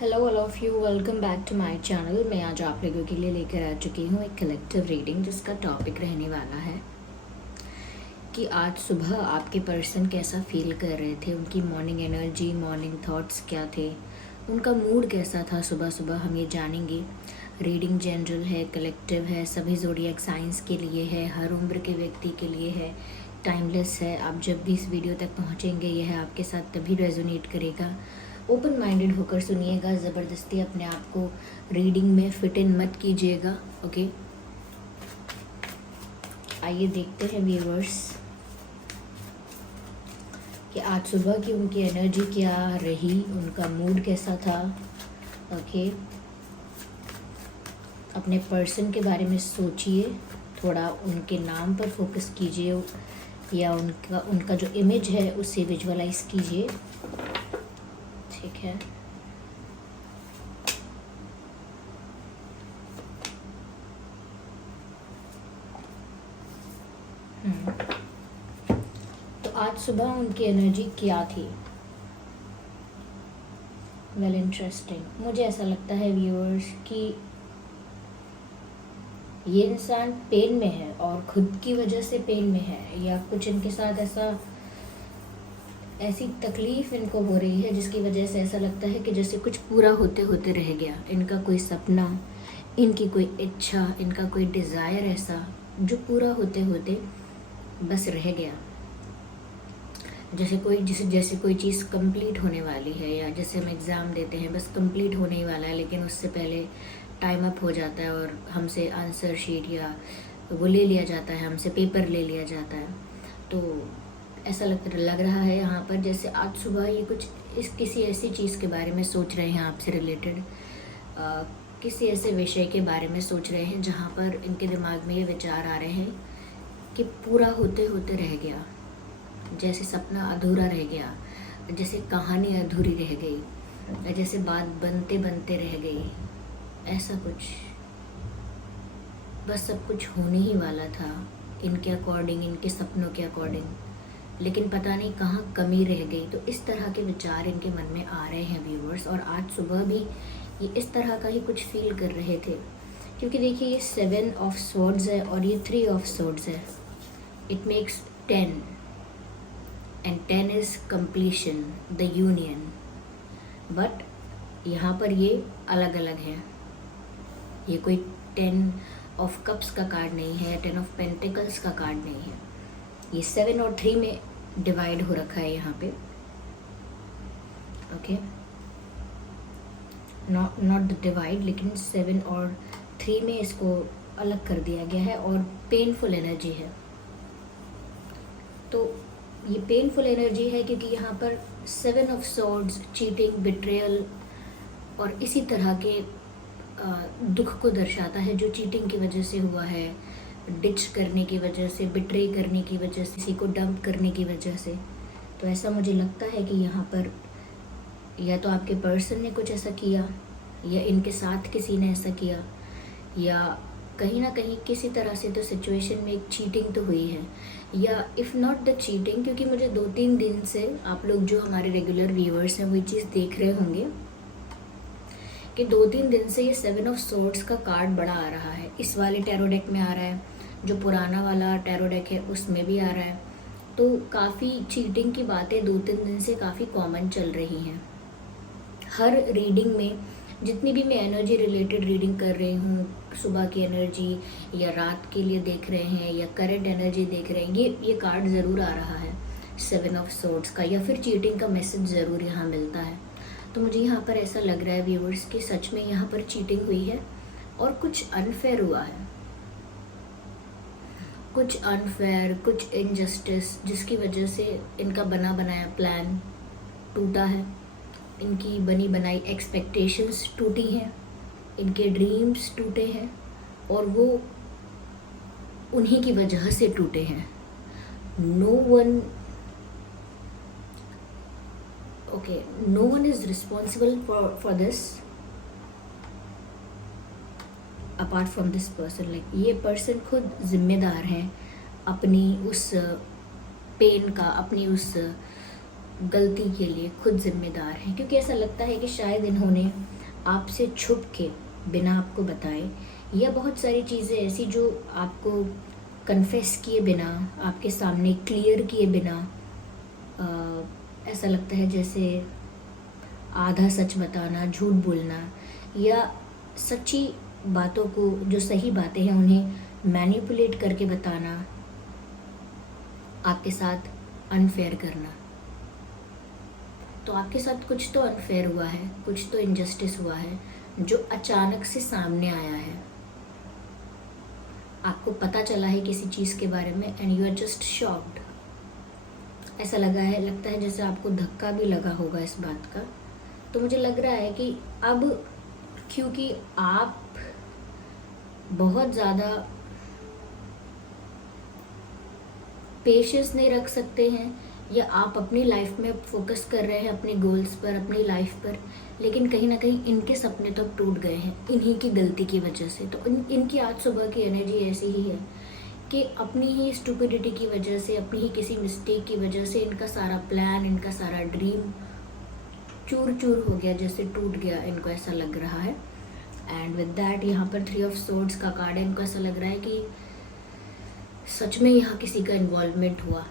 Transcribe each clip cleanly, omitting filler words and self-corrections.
Hello all of you, welcome back to my channel. मैं आज आप लोगों के लिए लेकर आ चुकी हूँ एक कलेक्टिव रीडिंग जिसका टॉपिक रहने वाला है कि आज सुबह आपके पर्सन कैसा फील कर रहे थे, उनकी मॉर्निंग एनर्जी, मॉर्निंग थॉट्स क्या थे, उनका मूड कैसा था सुबह सुबह, हम ये जानेंगे। रीडिंग जनरल है, कलेक्टिव है, सभी ज़ोडिएक साइंस के लिए है, हर उम्र के व्यक्ति के लिए है, टाइमलेस है। आप जब भी इस वीडियो तक पहुँचेंगे यह आपके साथ तभी रेजोनेट करेगा। ओपन माइंडेड होकर सुनिएगा, ज़बरदस्ती अपने आप को रीडिंग में फिट इन मत कीजिएगा। ओके, आइए देखते हैं व्यूअर्स कि आज सुबह की उनकी एनर्जी क्या रही, उनका मूड कैसा था। ओके, अपने पर्सन के बारे में सोचिए, थोड़ा उनके नाम पर फोकस कीजिए या उनका जो इमेज है उससे विजुअलाइज कीजिए। ठीक है, तो आज सुबह उनकी एनर्जी क्या थी। Well interesting. मुझे ऐसा लगता है व्यूअर्स कि ये इंसान पेन में है और खुद की वजह से पेन में है, या कुछ इनके साथ ऐसी तकलीफ इनको हो रही है जिसकी वजह से ऐसा लगता है कि जैसे कुछ पूरा होते होते रह गया। इनका कोई सपना, इनकी कोई इच्छा, इनका कोई डिज़ायर ऐसा जो पूरा होते होते बस रह गया। जैसे कोई चीज़ कंप्लीट होने वाली है, या जैसे हम एग्ज़ाम देते हैं बस कंप्लीट होने ही वाला है, लेकिन उससे पहले टाइम अप हो जाता है और हमसे आंसर शीट या वो ले लिया जाता है, हमसे पेपर ले लिया जाता है। तो ऐसा लग रहा है यहाँ पर जैसे आज सुबह ये किसी ऐसी चीज़ के बारे में सोच रहे हैं, आपसे रिलेटेड किसी ऐसे विषय के बारे में सोच रहे हैं जहाँ पर इनके दिमाग में ये विचार आ रहे हैं कि पूरा होते होते रह गया, जैसे सपना अधूरा रह गया, जैसे कहानी अधूरी रह गई, जैसे बात बनते बनते रह गई, ऐसा कुछ। बस सब कुछ होने ही वाला था इनके अकॉर्डिंग, इनके सपनों के अकॉर्डिंग, लेकिन पता नहीं कहाँ कमी रह गई। तो इस तरह के विचार इनके मन में आ रहे हैं व्यूअर्स, और आज सुबह भी ये इस तरह का ही कुछ फील कर रहे थे। क्योंकि देखिए ये 7 ऑफ स्वॉर्ड्स है और ये 3 ऑफ स्वॉर्ड्स है। It makes 10 and 10 is completion, the union. But यहाँ पर ये अलग अलग है। ये कोई 10 ऑफ कप्स का कार्ड नहीं है, 10 ऑफ पेंटिकल्स का कार्ड नहीं है। ये 7 और 3 में डिवाइड हो रखा है यहाँ पे। ओके, नॉट द डिवाइड, लेकिन 7 और 3 में इसको अलग कर दिया गया है और पेनफुल एनर्जी है। तो ये पेनफुल एनर्जी है क्योंकि यहाँ पर 7 ऑफ स्वॉर्ड्स चीटिंग, बिट्रेयल और इसी तरह के दुख को दर्शाता है जो चीटिंग की वजह से हुआ है, डिच करने की वजह से, बिट्रे करने की वजह से, किसी को डंप करने की वजह से। तो ऐसा मुझे लगता है कि यहाँ पर या तो आपके पर्सन ने कुछ ऐसा किया, या इनके साथ किसी ने ऐसा किया, या कहीं ना कहीं किसी तरह से तो सिचुएशन में एक चीटिंग तो हुई है। या इफ़ नॉट द चीटिंग, क्योंकि मुझे 2-3 दिन से आप लोग जो हमारे रेगुलर व्यूअर्स हैं वो चीज़ देख रहे होंगे कि 2-3 दिन से ये 7 ऑफ स्वॉर्ड्स का कार्ड बड़ा आ रहा है। इस वाले टैरो डेक में आ रहा है, जो पुराना वाला टैरो डेक है उसमें भी आ रहा है। तो काफ़ी चीटिंग की बातें 2-3 दिन से काफ़ी कॉमन चल रही हैं। हर रीडिंग में जितनी भी मैं एनर्जी रिलेटेड रीडिंग कर रही हूँ, सुबह की एनर्जी या रात के लिए देख रहे हैं या करंट एनर्जी देख रहे हैं, ये कार्ड ज़रूर आ रहा है 7 ऑफ स्वॉर्ड्स का, या फिर चीटिंग का मैसेज ज़रूर यहाँ मिलता है। तो मुझे यहाँ पर ऐसा लग रहा है व्यूअर्स कि सच में यहाँ पर चीटिंग हुई है और कुछ अनफेयर हुआ है, कुछ अनफेयर, कुछ इनजस्टिस, जिसकी वजह से इनका बना बनाया प्लान टूटा है, इनकी बनी बनाई एक्सपेक्टेशंस टूटी हैं, इनके ड्रीम्स टूटे हैं, और वो उन्हीं की वजह से टूटे हैं। No one is responsible for this apart from this person. Like ये पर्सन खुद जिम्मेदार हैं अपनी उस पेन का, अपनी उस गलती के लिए खुद जिम्मेदार हैं, क्योंकि ऐसा लगता है कि शायद इन्होंने आपसे छुप के बिना आपको बताए, या बहुत सारी चीज़ें ऐसी जो आपको कन्फेस किए बिना, आपके सामने क्लियर किए बिना, ऐसा लगता है जैसे आधा सच बताना, झूठ बोलना, या सच्ची बातों को, जो सही बातें हैं उन्हें मैनिपुलेट करके बताना, आपके साथ अनफेयर करना। तो आपके साथ कुछ तो अनफेयर हुआ है, कुछ तो इनजस्टिस हुआ है जो अचानक से सामने आया है। आपको पता चला है किसी चीज़ के बारे में and you are just shocked. ऐसा लगता है जैसे आपको धक्का भी लगा होगा इस बात का। तो मुझे लग रहा है कि अब क्योंकि आप बहुत ज़्यादा पेशेंस नहीं रख सकते हैं, या आप अपनी लाइफ में फोकस कर रहे हैं अपने गोल्स पर, अपनी लाइफ पर, लेकिन कहीं ना कहीं इनके सपने तो टूट गए हैं इन्हीं की गलती की वजह से। तो इनकी आज सुबह की एनर्जी ऐसी ही है कि अपनी ही स्टूपिडिटी की वजह से, अपनी ही किसी मिस्टेक की वजह से इनका सारा प्लान, इनका सारा ड्रीम चूर चूर हो गया, जैसे टूट गया, इनको ऐसा लग रहा है। एंड विद दैट यहाँ पर 3 ऑफ सोर्ड्स का कार्ड है। इनको ऐसा लग रहा है कि सच में यहाँ किसी का इन्वॉल्वमेंट हुआ,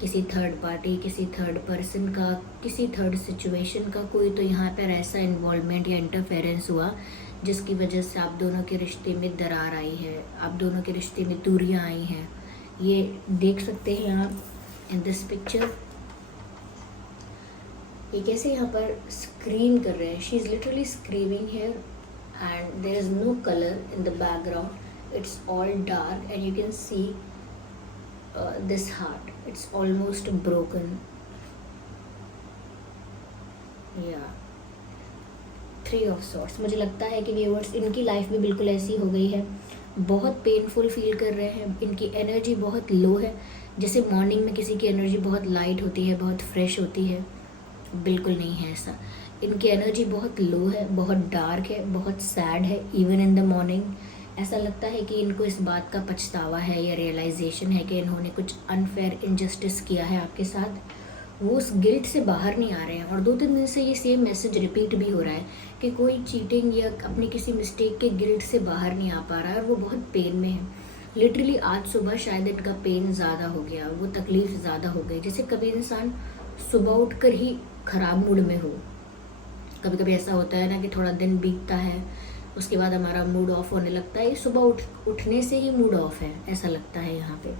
किसी थर्ड पार्टी, किसी थर्ड पर्सन का, किसी थर्ड सिचुएशन का कोई तो यहाँ पर ऐसा इन्वॉल्वमेंट या इंटरफेरेंस हुआ जिसकी वजह से आप दोनों के रिश्ते में दरार आई है, आप दोनों के रिश्ते में दूरियां आई हैं। ये देख सकते हैं आप इन दिस पिक्चर। ये कैसे यहाँ पर स्क्रीम कर रहे हैं, she is literally screaming here and there is no colour in the background, it's all dark and you can see this heart, it's almost broken. Yeah, 3 of swords। मुझे लगता है कि व्यूअर्स इनकी लाइफ भी बिल्कुल ऐसी हो गई है, बहुत पेनफुल फील कर रहे हैं, इनकी एनर्जी बहुत लो है। जैसे मॉर्निंग में किसी की एनर्जी बहुत लाइट होती है, बहुत फ्रेश होती है, बिल्कुल नहीं है ऐसा। इनकी एनर्जी बहुत लो है, बहुत डार्क है, बहुत सैड है इवन इन द मॉर्निंग। ऐसा लगता है कि इनको इस बात का पछतावा है या रियलाइजेशन है कि इन्होंने कुछ अनफेयर इनजस्टिस किया है आपके साथ। वो उस गिल्ट से बाहर नहीं आ रहे हैं और 2-3 दिन से ये सेम मैसेज रिपीट भी हो रहा है कि कोई चीटिंग या अपनी किसी मिस्टेक के गिल्ट से बाहर नहीं आ पा रहा है और वो बहुत पेन में है। लिटरली आज सुबह शायद इनका पेन ज़्यादा हो गया, वो तकलीफ़ ज़्यादा हो गई। जैसे कभी इंसान सुबह उठकर ही ख़राब मूड में हो, कभी कभी ऐसा होता है ना कि थोड़ा दिन बीतता है उसके बाद हमारा मूड ऑफ होने लगता है। सुबह उठने से ही मूड ऑफ है, ऐसा लगता है यहाँ पे।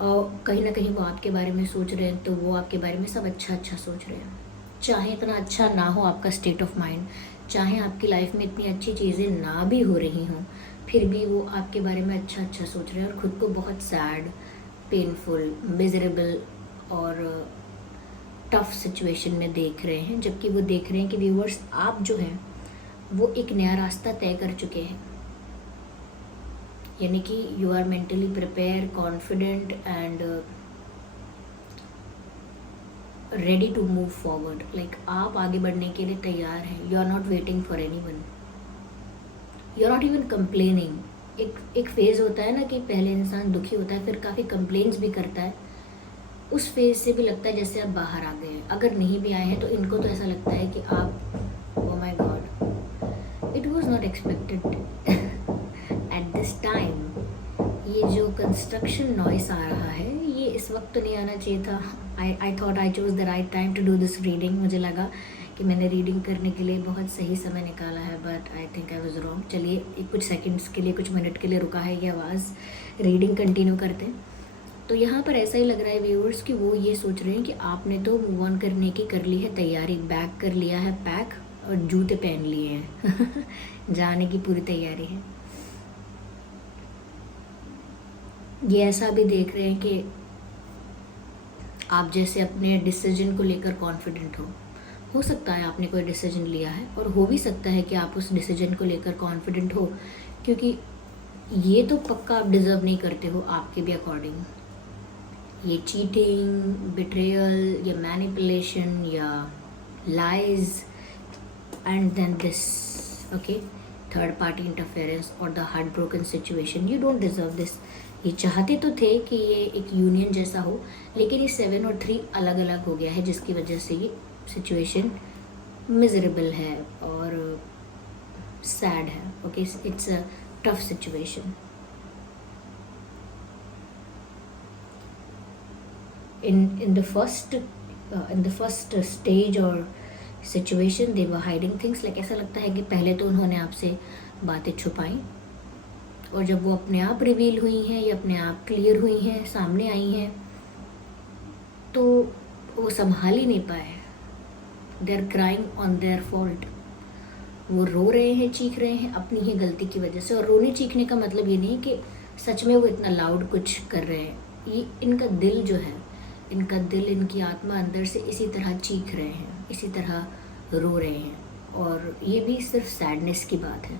और कहीं ना कहीं वो आपके बारे में सोच रहे हैं, तो वो आपके बारे में सब अच्छा अच्छा सोच रहे हैं। चाहे इतना अच्छा ना हो आपका स्टेट ऑफ माइंड, चाहे आपकी लाइफ में इतनी अच्छी चीज़ें ना भी हो रही हों, फिर भी वो आपके बारे में अच्छा अच्छा सोच रहे हैं और ख़ुद को बहुत सैड, पेनफुल, मिजरेबल और टफ सिचुएशन में देख रहे हैं। जबकि वो देख रहे हैं कि व्यूअर्स आप जो हैं वो एक नया रास्ता तय कर चुके हैं, यानी कि you are mentally prepare, confident and ready to move forward. Like आप आगे बढ़ने के लिए तैयार हैं। You are not waiting for anyone, you are not even complaining. एक फेज़ होता है ना कि पहले इंसान दुखी होता है, फिर काफ़ी कंप्लेंट्स भी करता है। उस फेज़ से भी लगता है जैसे आप बाहर आ गए हैं। अगर नहीं भी आए हैं तो इनको तो ऐसा लगता है कि आप, oh my God, it was not expected at this time. ये जो कंस्ट्रक्शन नॉइस आ रहा है ये इस वक्त तो नहीं आना चाहिए था। I thought I chose the right time to do this reading. मुझे लगा कि मैंने रीडिंग करने के लिए बहुत सही समय निकाला है, but I think I was wrong. चलिए कुछ सेकेंड्स के लिए, कुछ मिनट के लिए रुका है ये आवाज़, रीडिंग कंटिन्यू करते हैं। तो यहाँ पर ऐसा ही लग रहा है व्यूअर्स कि वो ये सोच रहे हैं कि आपने तो मूव ऑन करने की कर ली है तैयारी, बैग कर लिया है पैक और जूते पहन लिए हैं जाने की पूरी तैयारी है। ये ऐसा भी देख रहे हैं कि आप जैसे अपने डिसीजन को लेकर कॉन्फिडेंट हो सकता है आपने कोई डिसीजन लिया है और हो भी सकता है कि आप उस डिसीजन को लेकर कॉन्फिडेंट हो, क्योंकि ये तो पक्का आप डिज़र्व नहीं करते हो आपके भी अकॉर्डिंग। ये चीटिंग, बिट्रेयल या मैनिपुलेशन या lies and then this, okay, third party interference और the heart broken situation, you don't deserve this. ये चाहते तो थे कि ये एक यूनियन जैसा हो, लेकिन ये 7 और 3 अलग अलग हो गया है, जिसकी वजह से ये सिचुएशन मिजरेबल है और सैड है. Okay, it's a tough situation. In the first stage or situation they were hiding things. like ऐसा लगता है कि पहले तो उन्होंने आपसे बातें छुपाई, और जब वो अपने आप रिवील हुई हैं या अपने आप क्लियर हुई हैं, सामने आई हैं, तो वो संभाल ही नहीं पाए. They are crying on their fault. वो रो रहे हैं, चीख रहे हैं अपनी ही गलती की वजह से. और रोने चीखने का मतलब ये नहीं कि सच में वो इतना लाउड कुछ कर रहे हैं. ये इनका दिल जो है, इनका दिल, इनकी आत्मा अंदर से इसी तरह चीख रहे हैं, इसी तरह रो रहे हैं. और ये भी सिर्फ सैडनेस की बात है.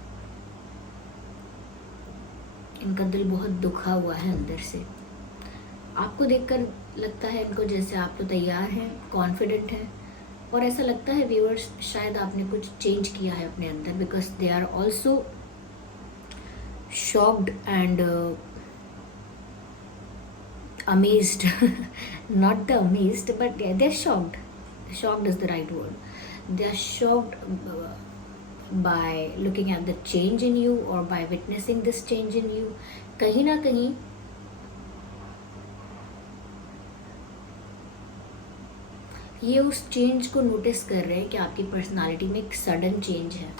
इनका दिल बहुत दुखा हुआ है अंदर से. आपको देखकर लगता है इनको जैसे आप तो तैयार हैं, कॉन्फिडेंट हैं, और ऐसा लगता है व्यूअर्स शायद आपने कुछ चेंज किया है अपने अंदर, because they are also shocked and amazed. Not the amazed, but they're shocked. Shocked is the right word. They are shocked by looking at the change in you or by witnessing this change in you. कहीं ना कहीं ये उस change को notice कर रहे हैं कि आपकी पर्सनालिटी में एक सडन चेंज है,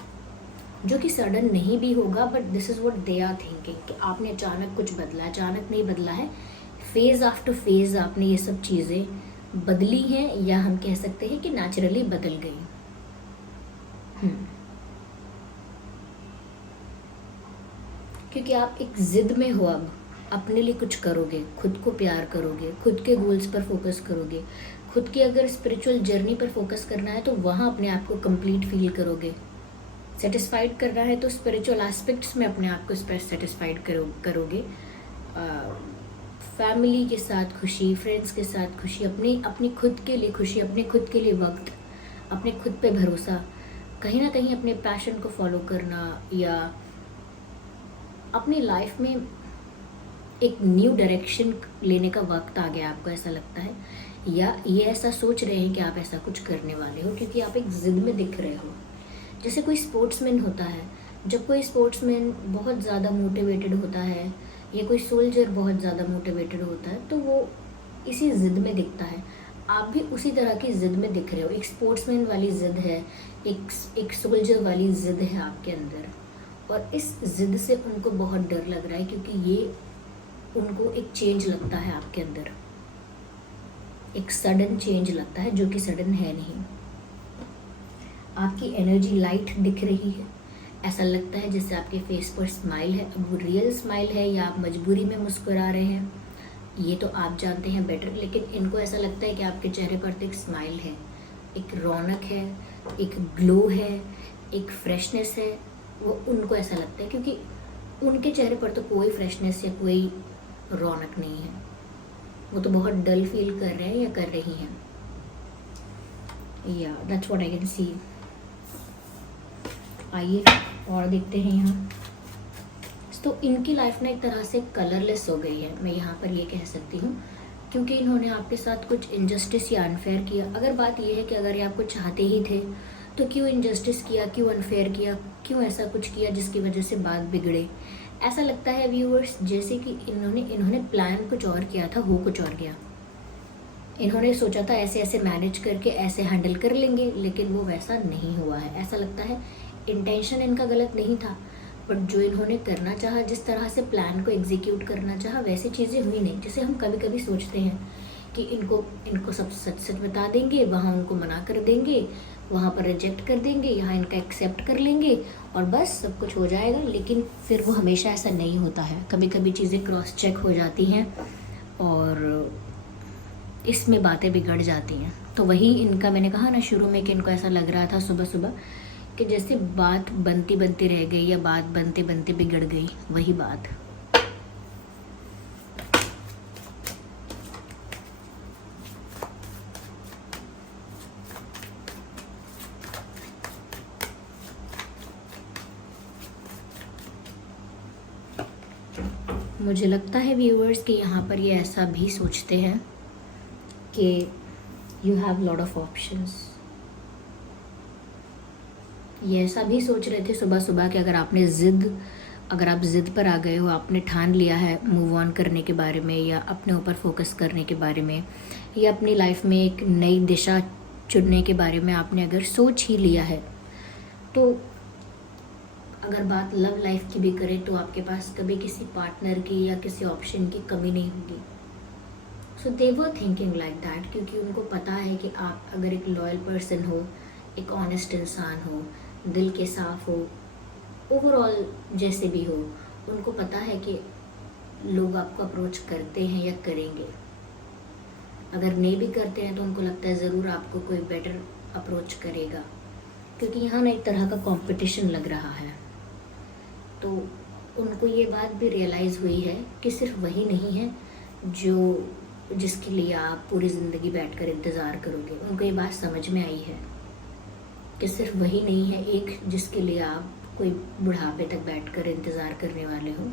जो कि सडन नहीं भी होगा, but this is what they are thinking कि आपने अचानक कुछ बदला. अचानक नहीं बदला है, फेज़ आफ्टर फेज़ आपने ये सब चीज़ें बदली हैं, या हम कह सकते हैं कि नेचुरली बदल गई. क्योंकि आप एक ज़िद में हो, अब अपने लिए कुछ करोगे, खुद को प्यार करोगे, खुद के गोल्स पर फोकस करोगे, खुद की अगर स्पिरिचुअल जर्नी पर फोकस करना है तो वहाँ अपने आप को कंप्लीट फील करोगे. सेटिस्फाइड करना है तो स्पिरिचुअल एस्पेक्ट्स में अपने आप को सेटिस्फाइड करोगे. फैमिली के साथ खुशी, फ्रेंड्स के साथ खुशी, अपनी खुद के लिए खुशी, अपने खुद के लिए वक्त, अपने खुद पे भरोसा, कहीं ना कहीं अपने पैशन को फॉलो करना, या अपनी लाइफ में एक न्यू डायरेक्शन लेने का वक्त आ गया आपको, ऐसा लगता है. या ये ऐसा सोच रहे हैं कि आप ऐसा कुछ करने वाले हो, क्योंकि आप एक जिद में दिख रहे हो. जैसे कोई स्पोर्ट्समैन होता है, जब कोई स्पोर्ट्समैन बहुत ज़्यादा मोटिवेटेड होता है, या कोई सोल्जर बहुत ज़्यादा मोटिवेटेड होता है, तो वो इसी ज़िद में दिखता है. आप भी उसी तरह की ज़िद में दिख रहे हो. एक स्पोर्ट्समैन वाली ज़िद है, एक सोल्जर वाली ज़िद है आपके अंदर, और इस ज़िद से उनको बहुत डर लग रहा है, क्योंकि ये उनको एक चेंज लगता है आपके अंदर, एक सडन चेंज लगता है, जो कि सडन है नहीं. आपकी एनर्जी लाइट दिख रही है. ऐसा लगता है जैसे आपके फेस पर स्माइल है. अब वो रियल स्माइल है या आप मजबूरी में मुस्कुरा रहे हैं, ये तो आप जानते हैं बेटर, लेकिन इनको ऐसा लगता है कि आपके चेहरे पर तो एक स्माइल है, एक रौनक है, एक ग्लो है, एक फ्रेशनेस है. वो उनको ऐसा लगता है, क्योंकि उनके चेहरे पर तो कोई फ्रेशनेस या कोई रौनक नहीं है. वो तो बहुत डल फील कर रहे हैं या कर रही हैं. या that's what I can see. आइए और देखते हैं यहाँ. तो इनकी लाइफ ना एक तरह से कलरलेस हो गई है, मैं यहाँ पर ये कह सकती हूँ, क्योंकि इन्होंने आपके साथ कुछ इनजस्टिस या अनफेयर किया. अगर बात ये है कि अगर ये आपको चाहते ही थे तो क्यों इनजस्टिस किया, क्यों अनफेयर किया, क्यों ऐसा कुछ किया जिसकी वजह से बात बिगड़े. ऐसा लगता है व्यूअर्स जैसे कि इन्होंने प्लान कुछ और किया था, हो कुछ और गया. इन्होंने सोचा था ऐसे ऐसे मैनेज करके ऐसे हैंडल कर लेंगे, लेकिन वो वैसा नहीं हुआ है. ऐसा लगता है इंटेंशन इनका गलत नहीं था, बट जो इन्होंने करना चाहा, जिस तरह से प्लान को एग्जीक्यूट करना चाहा, वैसी चीज़ें हुई नहीं. जैसे हम कभी कभी सोचते हैं कि इनको सब सच सच बता देंगे, वहाँ उनको मना कर देंगे, वहाँ पर रिजेक्ट कर देंगे, यहाँ इनका एक्सेप्ट कर लेंगे और बस सब कुछ हो जाएगा. लेकिन फिर वो हमेशा ऐसा नहीं होता है. कभी कभी चीज़ें क्रॉस चेक हो जाती हैं और इसमें बातें बिगड़ जाती हैं. तो वही इनका, मैंने कहा ना शुरू में कि इनको ऐसा लग रहा था सुबह सुबह कि जैसे बात बनती बनती रह गई या बात बनते बनते बिगड़ गई, वही बात. मुझे लगता है व्यूअर्स कि यहाँ पर ये ऐसा भी सोचते हैं कि you have lot of options. ये ऐसा भी सोच रहे थे सुबह सुबह कि अगर आप ज़िद पर आ गए हो, आपने ठान लिया है मूव ऑन करने के बारे में या अपने ऊपर फोकस करने के बारे में या अपनी लाइफ में एक नई दिशा चुनने के बारे में आपने अगर सोच ही लिया है, तो अगर बात लव लाइफ की भी करें तो आपके पास कभी किसी पार्टनर की या किसी ऑप्शन की कमी नहीं होगी। सो दे वर थिंकिंग लाइक दैट, क्योंकि उनको पता है कि आप अगर एक लॉयल पर्सन हो, एक ऑनेस्ट इंसान हो, दिल के साफ हो, ओवरऑल जैसे भी हो, उनको पता है कि लोग आपको अप्रोच करते हैं या करेंगे। अगर नहीं भी करते हैं तो उनको लगता है ज़रूर आपको कोई बेटर अप्रोच करेगा, क्योंकि यहाँ ना एक तरह का कंपटीशन लग रहा है। तो उनको ये बात भी रियलाइज़ हुई है कि सिर्फ वही नहीं है जिसके लिए आप पूरी ज़िंदगी बैठकर इंतज़ार करोगे। उनको ये बात समझ में आई है कि सिर्फ वही नहीं है एक जिसके लिए आप कोई बुढ़ापे तक बैठकर इंतज़ार करने वाले हो।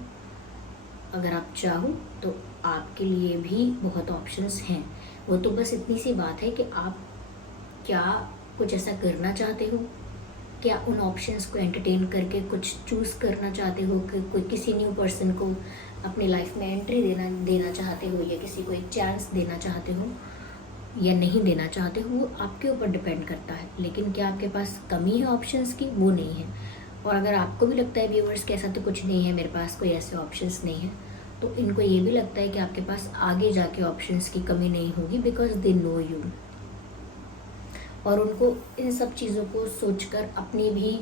अगर आप चाहो तो आपके लिए भी बहुत ऑप्शंस हैं। वो तो बस इतनी सी बात है कि आप क्या कुछ ऐसा करना चाहते हो, क्या उन ऑप्शंस को एंटरटेन करके कुछ चूज़ करना चाहते हो कि कोई किसी न्यू पर्सन को अपनी लाइफ में एंट्री देना चाहते हो या किसी को एक चांस देना चाहते हो या नहीं देना चाहते हो, वो आपके ऊपर डिपेंड करता है। लेकिन क्या आपके पास कमी है ऑप्शंस की? वो नहीं है। और अगर आपको भी लगता है व्यूअर्स कि ऐसा तो कुछ नहीं है, मेरे पास कोई ऐसे ऑप्शंस नहीं है, तो इनको ये भी लगता है कि आपके पास आगे जाके ऑप्शंस की कमी नहीं होगी, बिकॉज दे नो यू। और उनको इन सब चीज़ों को सोचकर अपनी भी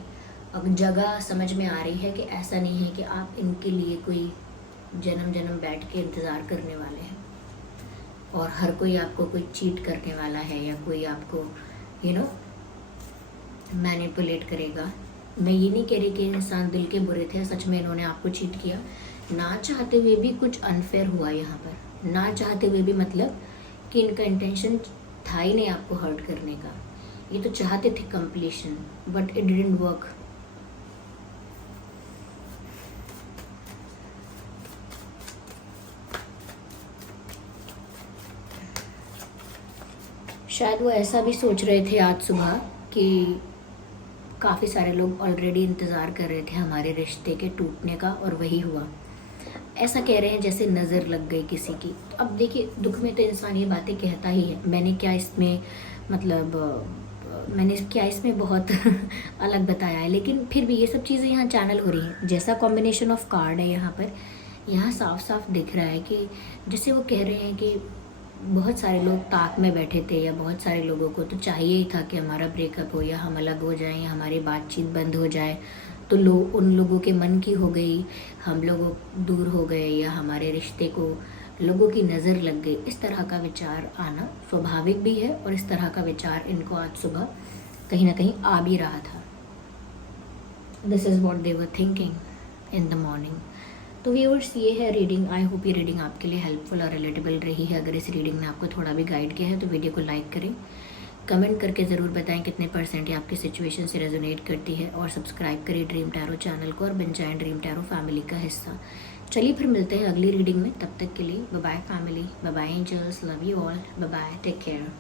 जगह समझ में आ रही है कि ऐसा नहीं है कि आप इनके लिए कोई जन्म जन्म बैठ के इंतज़ार करने वाले हैं और हर कोई आपको कोई चीट करने वाला है या कोई आपको मैनिपुलेट करेगा। मैं ये नहीं कह रही कि इंसान दिल के बुरे थे, सच में इन्होंने आपको चीट किया, ना चाहते हुए भी कुछ अनफेयर हुआ यहाँ पर, ना चाहते हुए भी, मतलब कि इनका इंटेंशन था ही नहीं आपको हर्ट करने का। ये तो चाहते थे completion, but it didn't work. शायद वो ऐसा भी सोच रहे थे आज सुबह कि काफ़ी सारे लोग ऑलरेडी इंतज़ार कर रहे थे हमारे रिश्ते के टूटने का, और वही हुआ। ऐसा कह रहे हैं जैसे नज़र लग गई किसी की। तो अब देखिए, दुख में तो इंसान ये बातें कहता ही है। मैंने क्या इसमें बहुत अलग बताया है, लेकिन फिर भी ये सब चीज़ें यहाँ चैनल हो रही हैं। जैसा कॉम्बिनेशन ऑफ कार्ड है यहाँ पर, यहाँ साफ साफ दिख रहा है कि जैसे वो कह रहे हैं कि बहुत सारे लोग ताक में बैठे थे, या बहुत सारे लोगों को तो चाहिए ही था कि हमारा ब्रेकअप हो या हम अलग हो जाएं या हमारी बातचीत बंद हो जाए। तो उन लोगों के मन की हो गई, हम लोग दूर हो गए, या हमारे रिश्ते को लोगों की नज़र लग गई। इस तरह का विचार आना स्वाभाविक भी है, और इस तरह का विचार इनको आज सुबह कहीं ना कहीं आ भी रहा था। This is what they were thinking in the morning. तो व्यूअर्स, ये है रीडिंग। आई होप ये रीडिंग आपके लिए हेल्पफुल और रिलेटेबल रही है। अगर इस रीडिंग ने आपको थोड़ा भी गाइड किया है तो वीडियो को लाइक करें, कमेंट करके ज़रूर बताएं कितने % ये आपकी सिचुएशन से रेजोनेट करती है, और सब्सक्राइब करें ड्रीम टैरो चैनल को और बन जाएं ड्रीम टैरो फैमिली का हिस्सा। चलिए फिर मिलते हैं अगली रीडिंग में। तब तक के लिए bye bye family, bye bye angels, love you all, bye bye, take care.